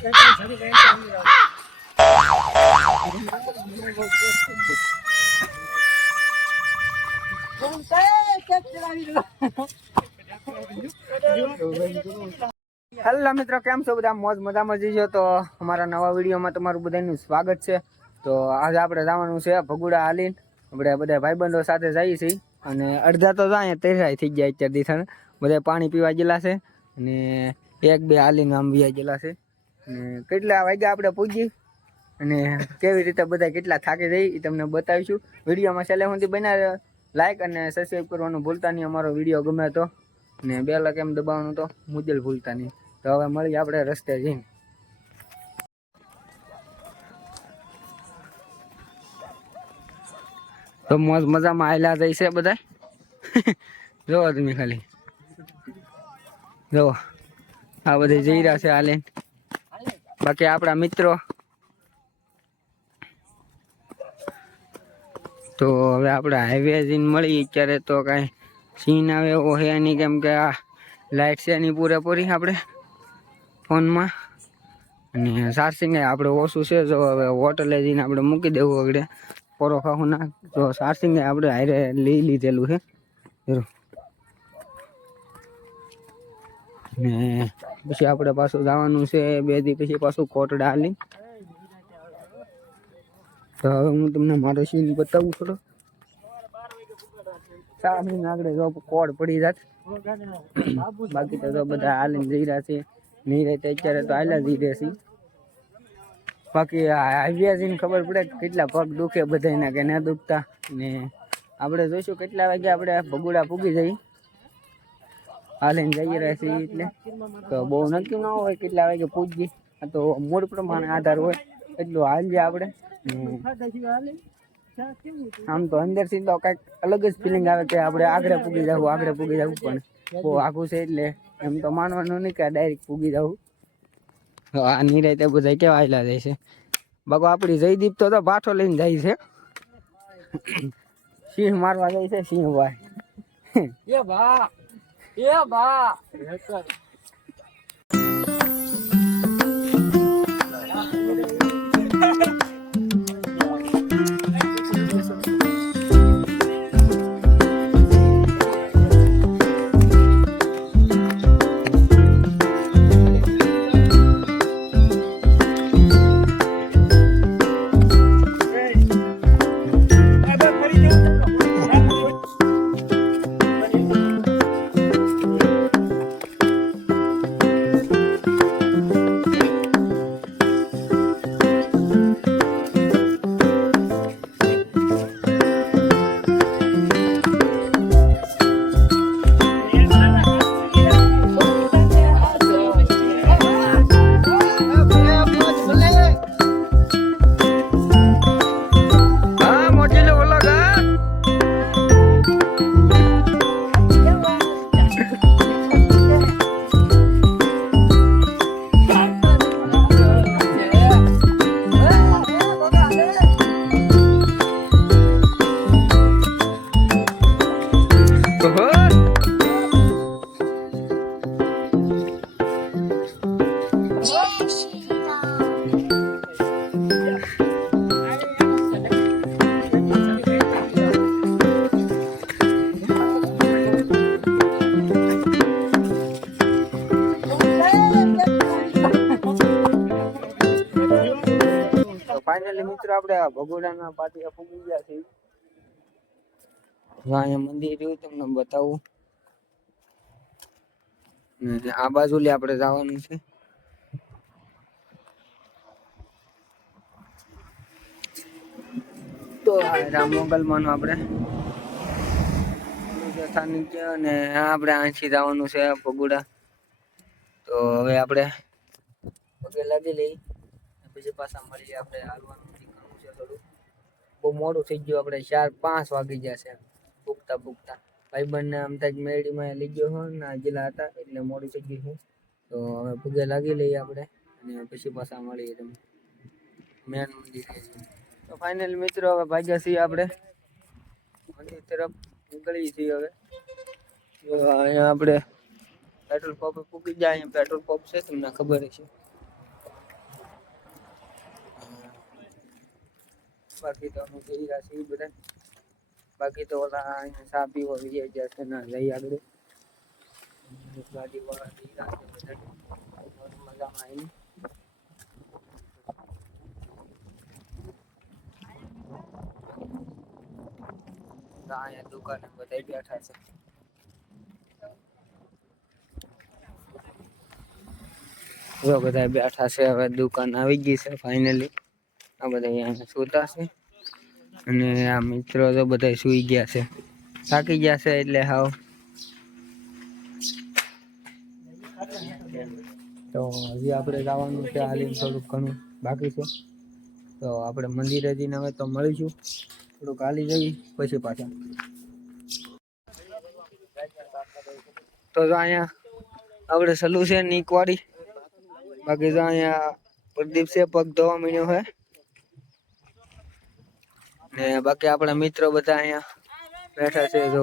Hello મિત્રો, કેમ છો બધા? મોજ મજામાં જઈજો. તો અમારા નવા વિડીયોમાં તમારું બધાનું સ્વાગત છે. તો આજે આપણે જવાનું છે ભગુડા હાલીને. આપણે બધા ભાઈબંધો સાથે જઈએ છીએ અને અડધા તો જાય તૈયાર થઈ ગયા અત્યાર દીઠા. બધા પાણી પીવા ગયેલા છે અને એક બે હાલીને આમ વ્યા ગયેલા છે. અને કેટલા વાગ્યા આપણે પૂજી અને કેવી રીતે બધા કેટલા થાકી જઈ એ તમને બતાવીશું. વિડીયોમાં છેલ્લે સુધી બનાવે લાઈક અને સબસ્ક્રાઈબ કરવાનું ભૂલતા નહીં. અમારો વિડીયો ગમે તો ને બેલ કેમ દબાવવાનું તો મુદ્દલ ભૂલતા નહીં. તો હવે મળીએ આપણે રસ્તે જઈને. તો મોજ મજામાં આયલા જાય છે બધા. જોવો તમે ખાલી જોવો આ બધા જઈ રહ્યા છે હાલે. બાકી આપણા મિત્રો તો હવે આપણે હાઈવે જઈને મળી. અત્યારે તો કાંઈ સીન આવે એવો હે નહીં, કેમ કે આ લાઇટ છે એની પૂરેપૂરી આપણે ફોનમાં અને ચાર્જિંગ આપણે ઓછું છે. જો હવે હોટલે જઈને આપણે મૂકી દેવું આગળ પોરો ખાવું ના. તો ચાર્જિંગ આપણે હારે લઈ લીધેલું છે ને પછી આપણે પાછું જવાનું છે 2 દી પછી પાછું કોટડા હાલી. તો હવે હું તમને મારો સીન બતાવું થોડો. સામી આગળ જો કોડ પડી જાત. બાકી તો બધા હાલીને જઈ રહ્યા છે. નહીં રહેતે અત્યારે તો હાલ્યા જઈ રહ્યા છીએ. બાકી હાઈવે જઈને ખબર પડે કેટલા પગ દુખે બધાના કે ના દુખતા. ને આપણે જોઈશું કેટલા વાગે આપણે ભગુડા પૂગી જઈએ. હાલીને જઈ રહ્યા છીએ એટલે તો બહુ નક્કી ન હોય કેટલા વાગે પૂગીએ. આ તો મૂડ પ્રમાણે આધાર હોય એટલું હાલીએ આપણે. આમ તો અંદરથી તો કંઈક અલગ જ ફિલિંગ આવે કે આપણે આગળ પૂગી જવું પણ બહુ આઘું છે એટલે એમ તો માનવાનું નહીં કે ડાયરેક્ટ પૂગી જવું. આ નિરાતે બધા કેવા આવેલા જાય છે. બાબુ આપણી જયદીપ તો ભાઠો લઈને જાય છે. સિંહ મારવા જાય છે સિંહ ભાઈ. એ બા ફાઇનલી મિત્રો આપણે ભગોડાના પાટિયા પૂગી ગયા છે. અહીંયા મંદિર રહ્યું તમને બતાવું. આ બાજુ આપણે જવાનું છે. તો રામમંગલમાં આપણે સ્થાનિક છે અને આપણે અહીંથી જવાનું છે ભગોડા. તો હવે આપણે પગે લાગી લઈ પછી પાછા મળીએ. આપણે હાલવાનું ઘણું છે થોડું, બહુ મોડું થઈ ગયું. આપણે 4-5 વાગી ગયા છે પૂગતા ભાઈબંધને આમ થાય મેળીમાં લઈ ગયો હોય ને ગયેલા હતા એટલે મોડું થઈ ગયું. તો હવે પગે લાગી લઈએ આપણે અને પછી પાછા મળીએ તમે મેન મંદિરે. તો ફાઇનલ મિત્રો હવે ભાગ્યા છીએ આપણે મંદિર તરફ નીકળીએ છીએ. હવે અહીંયા આપણે પેટ્રોલ પંપ પૂકી જાય. અહીંયા પેટ્રોલ પંપ છે તમને ખબર છે. બાકી તો અમે જઈ રહ્યા છીએ બધા. બાકી તો ઓલા અહીંયા ચા પીવો જઈ જશે ના લઈ આગળ ગાડી વાળા જઈ રહ્યા છે બધા મજામાં આવીને. અહીંયા દુકાને બધા બેઠા છે. જો બધા બેઠા છે. હવે દુકાન આવી ગઈ છે ફાઇનલી. આ બધા અહીંયા સુતા છે અને આ મિત્રો તો બધા સુઈ ગયા છે, થાકી ગયા છે એટલે હાવ. તો હજી આપણે જવાનું છે હાલીને, થોડુંક ઘણું બાકી છે. તો આપણે મંદિરે જઈને હવે તો મળીશું, થોડુંક હાલી જઈએ પછી પાછા. તો અહીંયા આપણે સલુ છે નીકવાડી. બાકી તો અહીંયા પ્રદીપ છે પગ ધોવા મીણ્યો છે ને બાકી આપણા મિત્રો બધા અહીંયા બેઠા છે. જો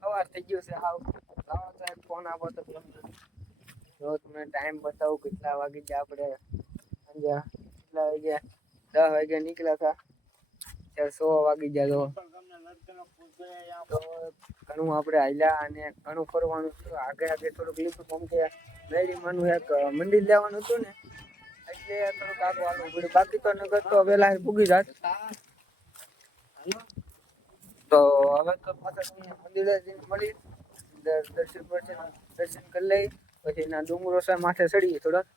સવાર થઈ ગયો છે હાવ. ફોન આપો તો જો તમને ટાઈમ બતાવું કેટલા વાગે આપણે કેટલા વાગ્યા 10 વાગે નીકળ્યા હતા, ત્યારે 100 વાગી ગયા. તો ઘણું આપણે હાલ્યા અને ઘણું ફરવાનું હતું. આગે થોડુંક લીધું કેમ કે મેળીમાંનું એક મંદિર લેવાનું હતું ને એટલે થોડુંક આગળ હાલવું પડ્યું. બાકી તો નગર તો વહેલા પૂગી જાત. તો હવે તો પાછા મંદિરે જઈને મળી દર્શન કરી લઈ પછી એના ડુંગરો છે માથે ચડીએ થોડાક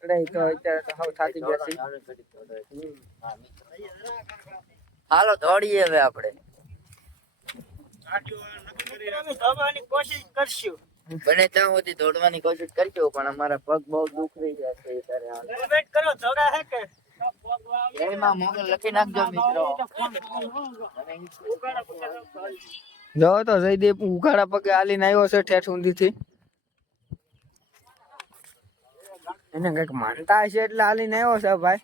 ચડાઈ. તો અત્યારે તો હાવ થાકી ગયા છે. હાલો દોડીએ હવે આપણે. બને ત્યાં સુધી દોડવાની કોશિશ કરશું પણ અમારા પગ બહુ દુખ રહી ગયા છે. એમાં મોગલ લખી નાખજો મિત્રો. જો તો જયદીપ ઉઘાડા પગે હાલીને આવ્યો છે ઠેઠ ઊંધી થી. એને કઈક માનતા હશે એટલે હાલીને આવ્યો છે ભાઈ.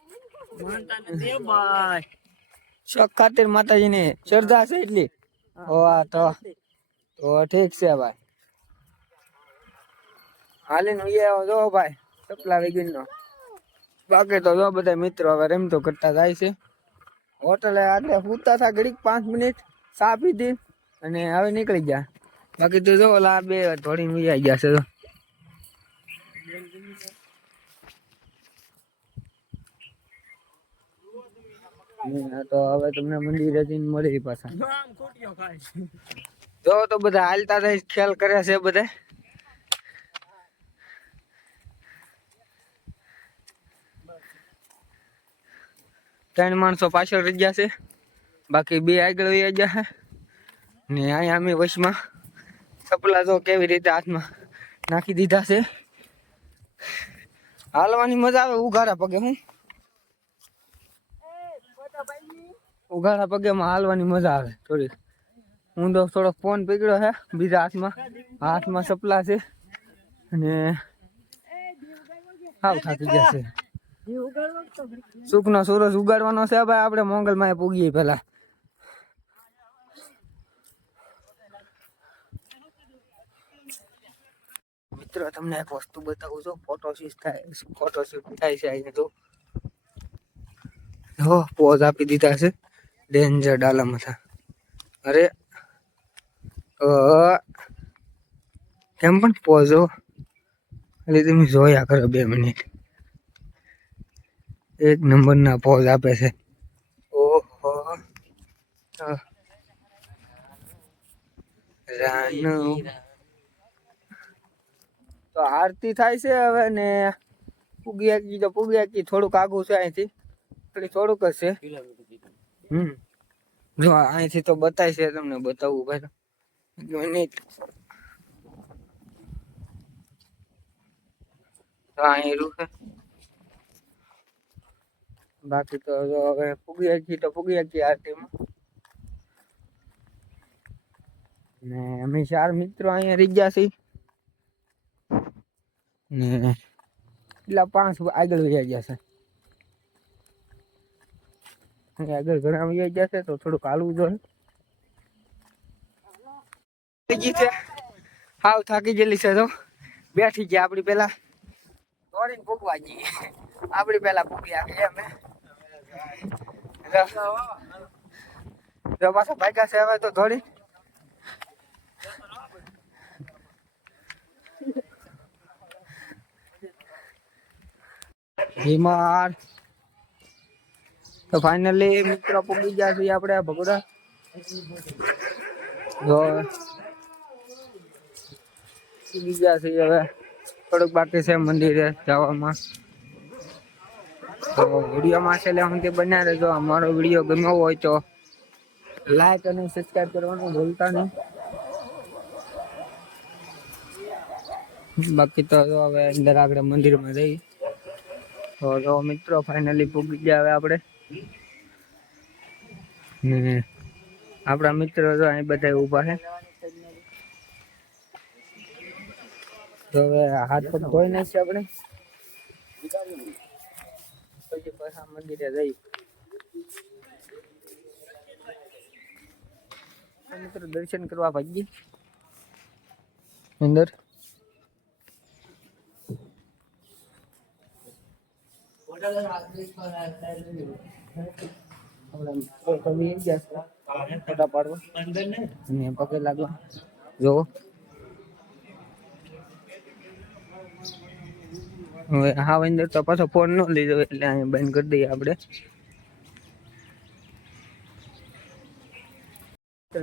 શોખ ખાતર માતાજી ની શ્રદ્ધા છે એટલી. તો ઠીક છે ભાઈ. હાલીને આવ્યો જો ભાઈ સપલા વેગીન નો. બાકી તો જો બધા મિત્રો હવે રમતો કરતા જાય છે. હોટલે આટલે પૂછતા હતા ઘડીક 5 મિનિટ ચા પીધી અને હવે નીકળી ગયા. બાકી તો જો ઓલા બે ધોડીને આવી ગયા છે. તો હવે તમને મંદિરે જઈને મળી પાછા. જો તો બધા હાલતા થાય ખ્યાલ કરે છે બધા. ત્રણ માણસો પાછળ રહી ગયા છે, બાકી બે આગળ વહી ગયા છે ને અહીંયા અમે વચમાં સપલા તો કેવી રીતે હાથમાં નાખી દીધા છે. હાલવાની મજા આવે ઉઘાડા પગે. હું ઉઘાડા પગે માં હાલવાની મજા આવે થોડી. હું તો થોડો ફોન પકડ્યો છે બીજા હાથમાં સપલા છે અને હાવ થાકી ગયા છે. સુખ નો સૂરજ ઉગાડવાનો છે ભાઈ. આપણે મોંગલ માં પૂગીએ પેલા. મિત્રો તમને એક વસ્તુ બતાવું છું. ફોટોશૂટ થાય છે અહીંયા. તો પોઝ આપી દીધા છે ડેન્જર ડાલામાં હતા. અરે કેમ પણ પોઝો એટલે તમે જોયા કરો 2 મિનિટ. એક નંબર ના પોઝ આપે છે. ઓહો રાનો. તો આરતી થાય છે હવે ને પૂગી થોડુંક આગું છે અહીંથી. થોડુંક જ છે. જો અહીંથી તો બતાય છે તમને બતાવું ભાઈ મિનિટ. તો અહીં રૂકે. બાકી તો હવે પૂગી આરતીમાં ને અમે 4 મિત્રો અહીંયા રહી ગયા છીએ ને એટલા 5 આગળ વહી ગયા છે. આગળ ઘણા વહી ગયા છે તો થોડુંક હાલવું જોઈએ. હાવ થાકી ગયેલી છે તો બેઠી ગયા આપડી પેલા દોડીને ભૂગવા જઈએ આપડી પેલા ભૂગી આવી અમે પાછા ભાગ્યા છે હવે તો દોડી બીમાર તો ફાઇનલી મિત્રો પૂગી ગયા છીએ આપણે ભગોડા પૂગી ગયા છીએ હવે થોડુંક બાકી છે મંદિરે જવામાં તો વિડીયોમાં છેલ્લે સુધી બન્યા રહેજો અમારો વિડીયો ગમ્યો હોય તો લાઈક અને સબસ્ક્રાઇબ કરવાનું ભૂલતા નહીં બાકી તો હવે અંદર આગળ મંદિરમાં જઈ તો મિત્રો ફાઇનલી પૂગી ગયા હવે આપણે ને આપણા મિત્રો તો અહીં બધા ઊભા છે તો હવે હાથ પગ ધોઈ નાખશે આપણે પછી પાછા મંદિરે જઈ મિત્રો દર્શન કરવા ભાગી અંદર ફોટા પાડવા અને પગે લાગવા જો હવે હા અંદર તો પાછો ફોન ન લીધો એટલે અહીંયા બંધ કરી દઈએ આપણે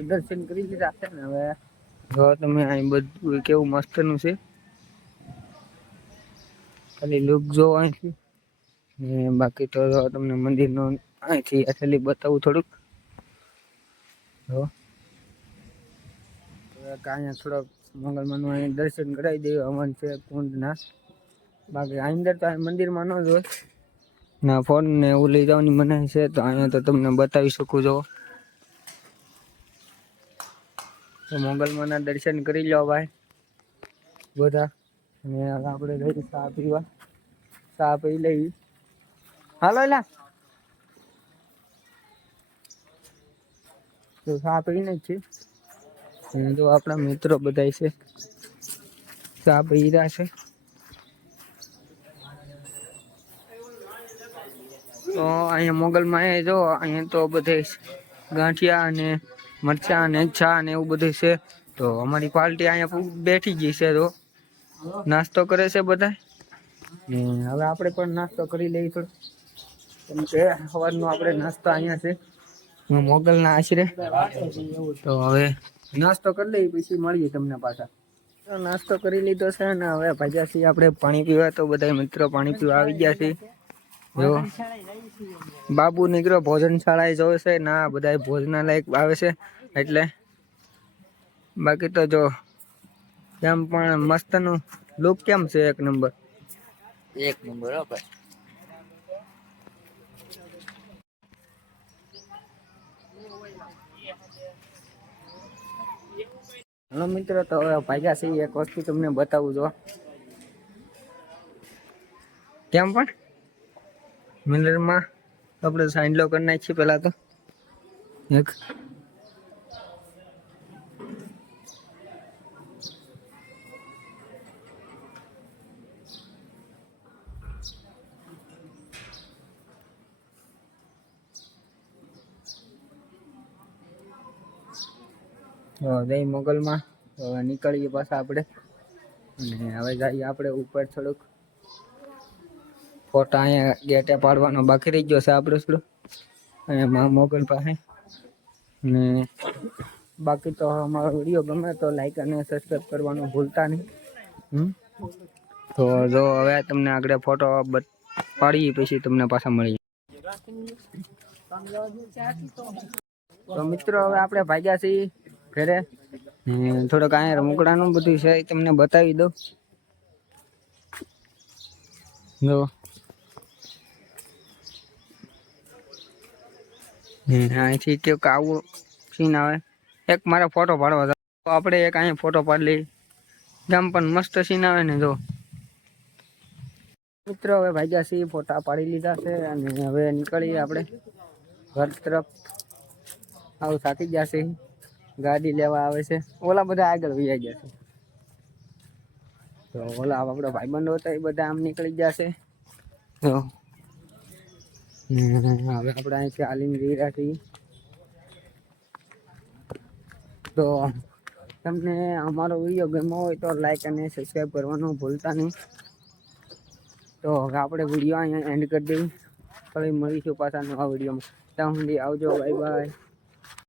દર્શન કરી લીધા છે ને હવે જો તમે અહીં બધું કેવું મસ્ત નું છે ખાલી લુક જો અહીંથી ને બાકી તો તમને મંદિર નું અહીંથી ખાલી બતાવું થોડુંક જો અહીંયા થોડોક મંગળમાં નું અહીં દર્શન કરાવી દઈએ હવન છે કુંડ ના બાકી અંદર તો મંદિરમાં ન જોય ના ફોન ને એવું લઈ જવાની મનાઈ છે તો અહીંયા તો તમને બતાવી શકું છો તો મોગલમાં ના દર્શન કરી લો ભાઈ બધા અને આપણે જઈ ચા પીવા ચા પી લઈ હાલો એલા તો ચા પીને જ છે જો આપણા મિત્રો બધા છે ચા પી રહ્યા છે તો અહીંયા મોગલમાં એ જો અહીંયા તો બધે ગાંઠિયા અને મરચા અને ચા ને એવું બધું છે તો અમારી પાર્ટી અહીંયા બેઠી ગઈ છે તો નાસ્તો કરે છે બધા ને હવે આપણે પણ નાસ્તો કરી લઈએ થોડો કેમ કે સવારનો આપણે નાસ્તો અહીંયા છે મોગલના આશરે તો હવે નાસ્તો કરી લઈએ પછી મળીએ તમને પાછા તો નાસ્તો કરી લીધો છે ને હવે ભાગ્યા છીએ આપણે પાણી પીવા તો બધા મિત્રો પાણી પીવા આવી ગયા છે જો બાબુ નીકળ્યો ભોજનશાળાએ જોવે છે ના બધા ભોજનાલય આવે છે એટલે બાકી તો જો કેમ પણ મસ્ત નું લુક કેમ છે એક નંબર હો ભાઈ હલો મિત્રો તો હવે ભાગ્યા છે એક વસ્તુ તમને બતાવું જો કેમ પણ મિલરમાં આપણે સાઈન લો કરી નાખીએ પેલા તો એક જઈ મોગલમાં હવે નીકળીએ પાછા આપણે અને હવે જઈએ આપણે ઉપર થોડુંક ફોટા અહીંયા ગેટે પાડવાનો બાકી રહી ગયો છે આપણે થોડું અને મોગલ પાસે ને બાકી તો અમારો વિડીયો ગમે તો લાઈક અને સબસ્ક્રાઈબ કરવાનું ભૂલતા નહીં તો જો હવે તમને આગળ ફોટો પાડીએ પછી તમને પાછા મળીએ તો મિત્રો હવે આપણે ભાગ્યા છીએ ઘરે થોડોક અહીંયા રમકડાનું બધું છે તમને બતાવી દઉં જો અહીંથી કેવું આવું સીન આવે એક મારે ફોટો પાડવા તો આપણે એક અહીંયા ફોટો પાડી લઈએ ગામ પણ મસ્ત સીન આવે ને જો મિત્રો હવે ભાગ્યા છીએ ફોટા પાડી લીધા છે અને હવે નીકળીએ આપણે ઘર તરફ આવું થાકી જશે ગાડી લેવા આવે છે ઓલા બધા આગળ વહી ગયા છે તો ઓલા આપણા ભાઈબંધો હતા એ બધા આમ નીકળી ગયા છે. તો હવે આપણે અહીંથી હાલીને જઈ રહ્યા છીએ. તો તમને અમારો વિડીયો ગમ્યો હોય તો લાઈક અને સબસ્ક્રાઈબ કરવાનું ભૂલતા નહીં. તો હવે આપણે વિડીયો અહીંયા એન્ડ કરી દઈએ. ફરી મળીશું પાછા નવા વિડીયોમાં. ત્યાં સુધી આવજો. Bye bye.